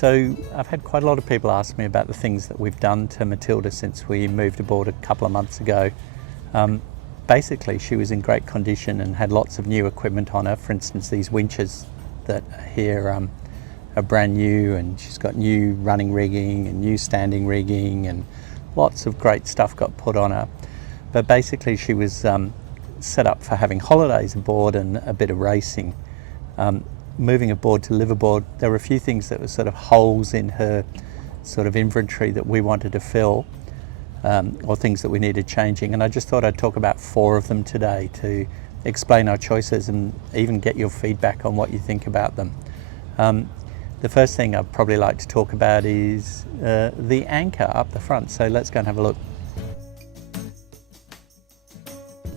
So I've had quite a lot of people ask me about the things that we've done to Matilda since we moved aboard a couple of months ago. Basically, she was in great condition and had lots of new equipment on her. For instance, these winches that are here are brand new, and she's got new running rigging and new standing rigging, and lots of great stuff got put on her. But basically, she was set up for having holidays aboard and a bit of racing. Moving aboard to live aboard, there were a few things that were sort of holes in her sort of inventory that we wanted to fill, or things that we needed changing, and I just thought I'd talk about 4 of them today to explain our choices and even get your feedback on what you think about them. The first thing I'd probably like to talk about is the anchor up the front, so let's go and have a look.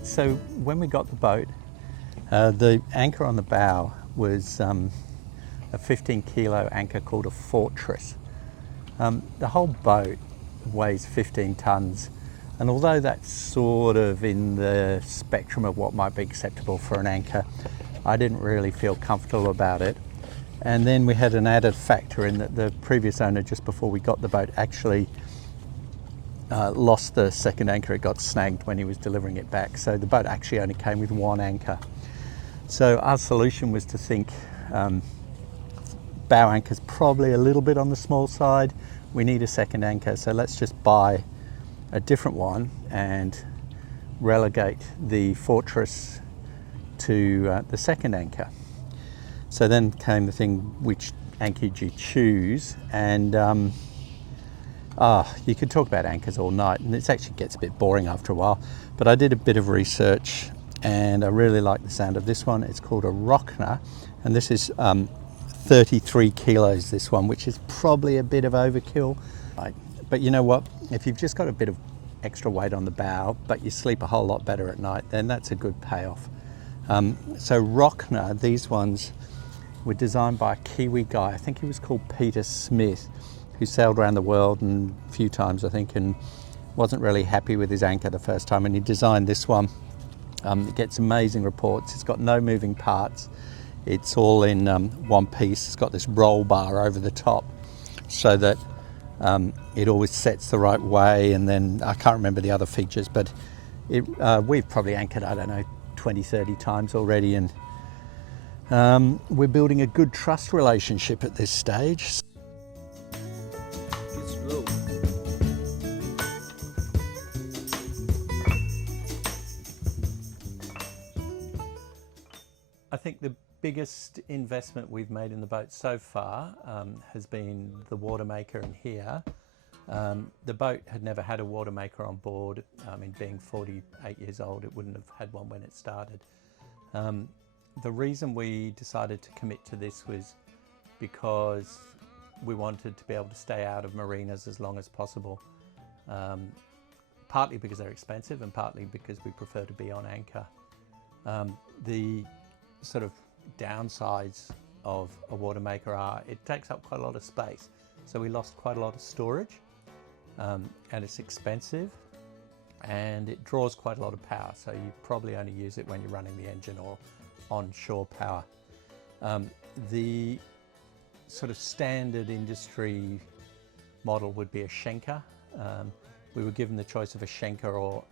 So when we got the boat, the anchor on the bow was a 15 kilo anchor called a Fortress. The whole boat weighs 15 tons, and although that's sort of in the spectrum of what might be acceptable for an anchor, I didn't really feel comfortable about it. And then we had an added factor in that the previous owner, just before we got the boat, actually lost the second anchor. It got snagged when he was delivering it back, so the boat actually only came with 1 anchor. So our solution was to think bow anchor's probably a little bit on the small side. We need a second anchor, so let's just buy a different one and relegate the Fortress to the second anchor. So then came the thing, which anchor you choose, and you could talk about anchors all night, and it actually gets a bit boring after a while, but I did a bit of research and I really like the sound of this one. It's called a Rockner, and this is 33 kilos, this one, which is probably a bit of overkill. But you know what? If you've just got a bit of extra weight on the bow, but you sleep a whole lot better at night, then that's a good payoff. So Rockner, these ones were designed by a Kiwi guy. I think he was called Peter Smith, who sailed around the world and a few times, I think, and wasn't really happy with his anchor the first time, and he designed this one. It gets amazing reports. It's got no moving parts. It's all in one piece. It's got this roll bar over the top so that it always sets the right way, and then I can't remember the other features, but we've probably anchored, I don't know, 20, 30 times already, and we're building a good trust relationship at this stage. I think the biggest investment we've made in the boat so far has been the water maker in here. The boat had never had a water maker on board. Being 48 years old, it wouldn't have had one when it started. The reason we decided to commit to this was because we wanted to be able to stay out of marinas as long as possible. Partly because they're expensive, and partly because we prefer to be on anchor. The sort of downsides of a water maker are it takes up quite a lot of space, so we lost quite a lot of storage, and it's expensive, and it draws quite a lot of power, so you probably only use it when you're running the engine or on shore power. The sort of standard industry model would be a Schenker. We were given the choice of a Schenker or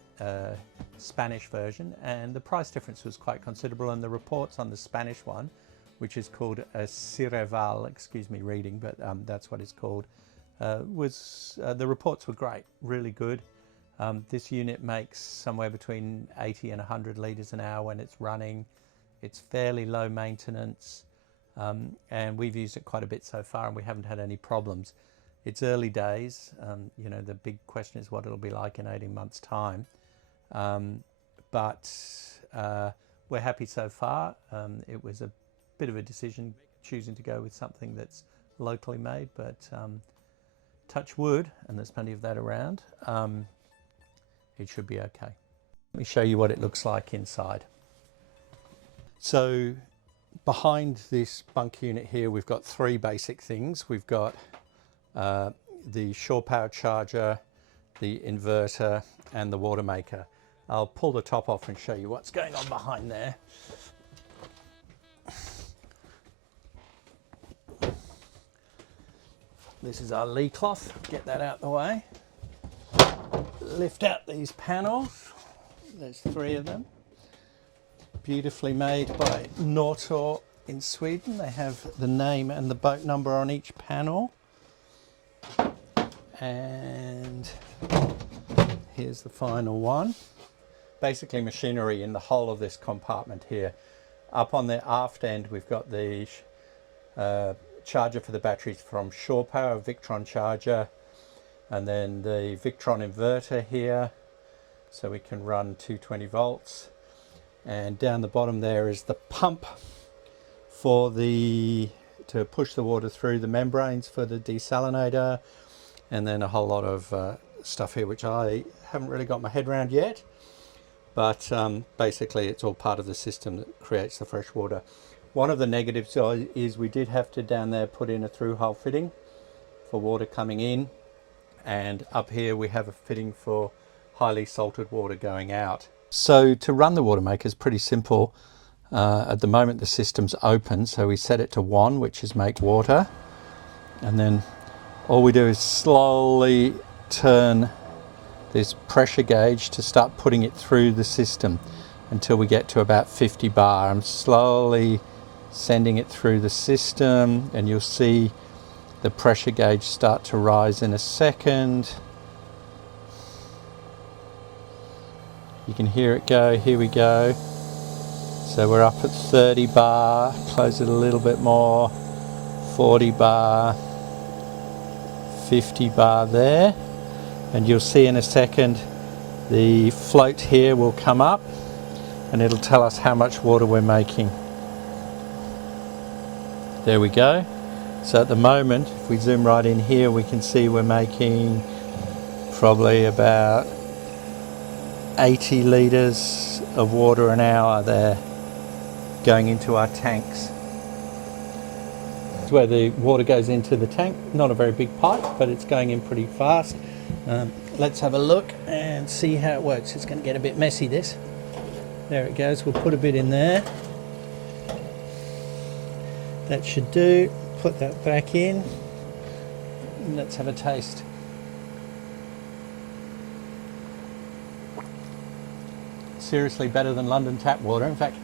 Spanish version, and the price difference was quite considerable, and the reports on the Spanish one, which is called a Cireval, excuse me reading, but that's what it's called, the reports were great, really good. This unit makes somewhere between 80 and 100 litres an hour when it's running. It's fairly low maintenance, and we've used it quite a bit so far, and we haven't had any problems. It's early days. The big question is what it'll be like in 18 months' time. But we're happy so far. It was a bit of a decision choosing to go with something that's locally made, but touch wood, and there's plenty of that around, it should be okay. Let me show you what it looks like inside. So behind this bunk unit here, we've got 3 basic things. We've got the shore power charger, the inverter, and the water maker. I'll pull the top off and show you what's going on behind there. This is our lee cloth, get that out the way. Lift out these panels, there's 3 of them. Beautifully made by Nortor in Sweden. They have the name and the boat number on each panel. And here's the final one. Basically machinery in the whole of this compartment here. Up on the aft end we've got the charger for the batteries from Shore Power, Victron charger, and then the Victron inverter here, so we can run 220 volts. And down the bottom there is the pump for to push the water through the membranes for the desalinator, and then a whole lot of stuff here which I haven't really got my head around yet, but basically it's all part of the system that creates the fresh water. One of the negatives is we did have to down there put in a through hole fitting for water coming in, and up here we have a fitting for highly salted water going out. So to run the water maker is pretty simple. At the moment the system's open, so we set it to 1, which is make water, and then all we do is slowly turn this pressure gauge to start putting it through the system until we get to about 50 bar. I'm slowly sending it through the system, and you'll see the pressure gauge start to rise in a second. You can hear it go, here we go. So we're up at 30 bar, close it a little bit more, 40 bar, 50 bar there. And you'll see in a second the float here will come up and it'll tell us how much water we're making. There we go. So at the moment, if we zoom right in here, we can see we're making probably about 80 litres of water an hour there going into our tanks. It's where the water goes into the tank. Not a very big pipe, but it's going in pretty fast. Let's have a look and see how it works. It's going to get a bit messy, this. There it goes. We'll put a bit in there. That should do. Put that back in. And let's have a taste. Seriously better than London tap water. In fact,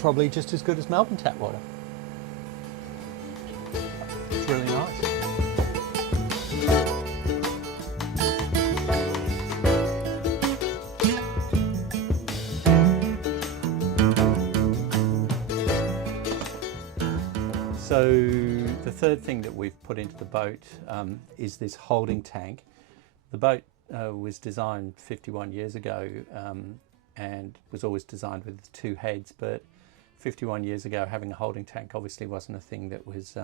probably just as good as Melbourne tap water. It's really nice. So the third thing that we've put into the boat is this holding tank. The boat was designed 51 years ago and was always designed with 2 heads, but 51 years ago having a holding tank obviously wasn't a thing that was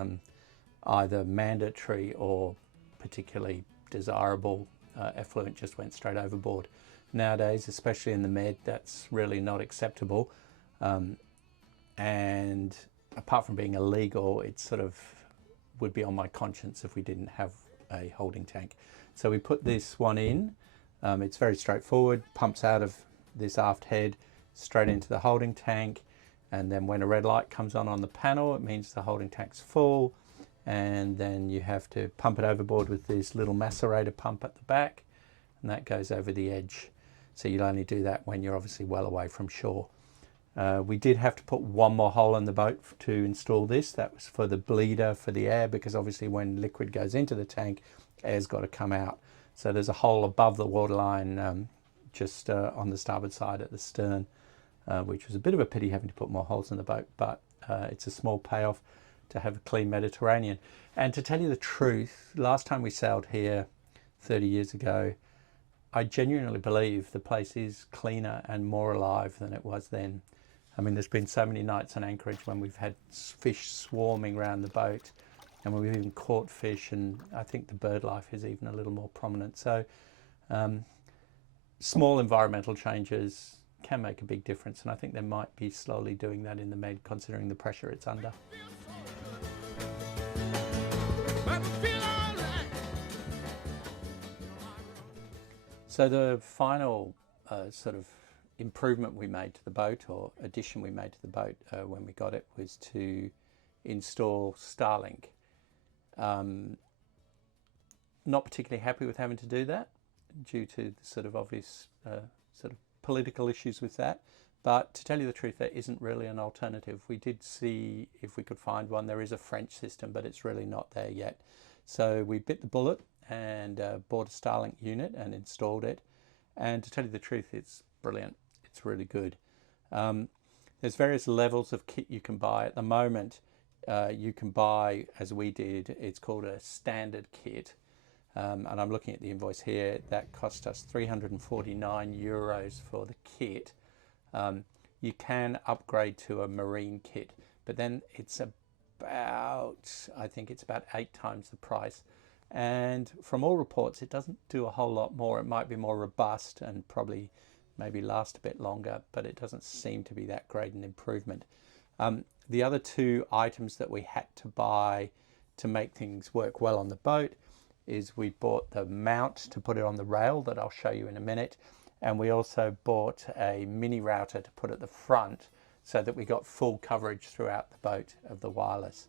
either mandatory or particularly desirable. Effluent just went straight overboard. Nowadays, especially in the Med, that's really not acceptable, and apart from being illegal, it sort of would be on my conscience if we didn't have a holding tank. So we put this one in. It's very straightforward, pumps out of this aft head straight into the holding tank, and then when a red light comes on the panel, it means the holding tank's full, and then you have to pump it overboard with this little macerator pump at the back, and that goes over the edge. So you'll only do that when you're obviously well away from shore. We did have to put one more hole in the boat to install this. That was for the bleeder for the air, because obviously when liquid goes into the tank, air's got to come out. So there's a hole above the waterline just on the starboard side at the stern, which was a bit of a pity having to put more holes in the boat, but it's a small payoff to have a clean Mediterranean. And to tell you the truth, last time we sailed here 30 years ago, I genuinely believe the place is cleaner and more alive than it was then. I mean, there's been so many nights on Anchorage when we've had fish swarming around the boat, and we've even caught fish, and I think the bird life is even a little more prominent. So small environmental changes can make a big difference, and I think they might be slowly doing that in the Med, considering the pressure it's under. So the final sort of improvement we made to the boat, or addition we made to the boat when we got it, was to install Starlink. not particularly happy with having to do that due to the sort of obvious sort of political issues with that. But to tell you the truth, there isn't really an alternative. We did see if we could find one. There is a French system, but it's really not there yet. So we bit the bullet and bought a Starlink unit and installed it. And to tell you the truth, it's brilliant. It's really good. There's various levels of kit you can buy. At the moment, you can buy, as we did, it's called a standard kit. And I'm looking at the invoice here. That cost us €349 for the kit. You can upgrade to a marine kit, but then it's about, I think it's about 8 times the price. And from all reports, it doesn't do a whole lot more. It might be more robust and probably maybe last a bit longer, but it doesn't seem to be that great an improvement. The other 2 items that we had to buy to make things work well on the boat is we bought the mount to put it on the rail that I'll show you in a minute. And we also bought a mini router to put at the front so that we got full coverage throughout the boat of the wireless.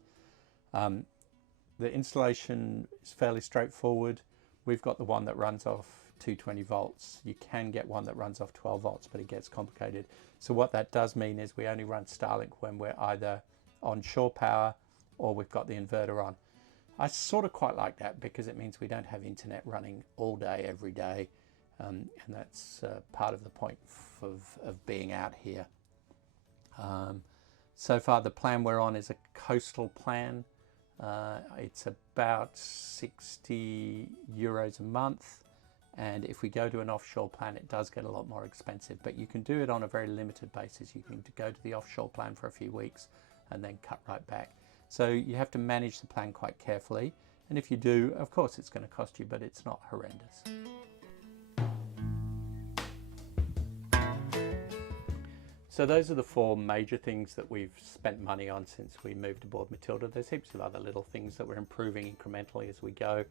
The installation is fairly straightforward. We've got the one that runs off 220 volts. You can get one that runs off 12 volts, but it gets complicated. So what that does mean is we only run Starlink when we're either on shore power or we've got the inverter on. I sort of quite like that because it means we don't have internet running all day, every day. And that's part of the point of being out here. So far the plan we're on is a coastal plan. It's about €60 a month, and if we go to an offshore plan it does get a lot more expensive, but you can do it on a very limited basis. You can go to the offshore plan for a few weeks and then cut right back. So you have to manage the plan quite carefully, and if you do, of course it's going to cost you, but it's not horrendous. So those are the 4 major things that we've spent money on since we moved aboard Matilda. There's heaps of other little things that we're improving incrementally as we go.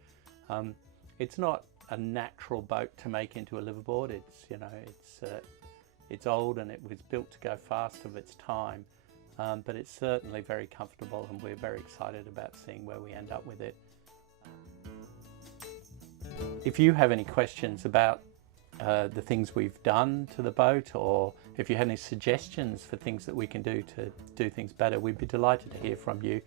It's not a natural boat to make into a liveaboard. It's, you know, it's old and it was built to go fast of its time, but it's certainly very comfortable, and we're very excited about seeing where we end up with it. If you have any questions about the things we've done to the boat, or if you had any suggestions for things that we can do to do things better, we'd be delighted to hear from you.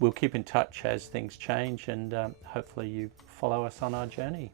We'll keep in touch as things change, and hopefully you follow us on our journey.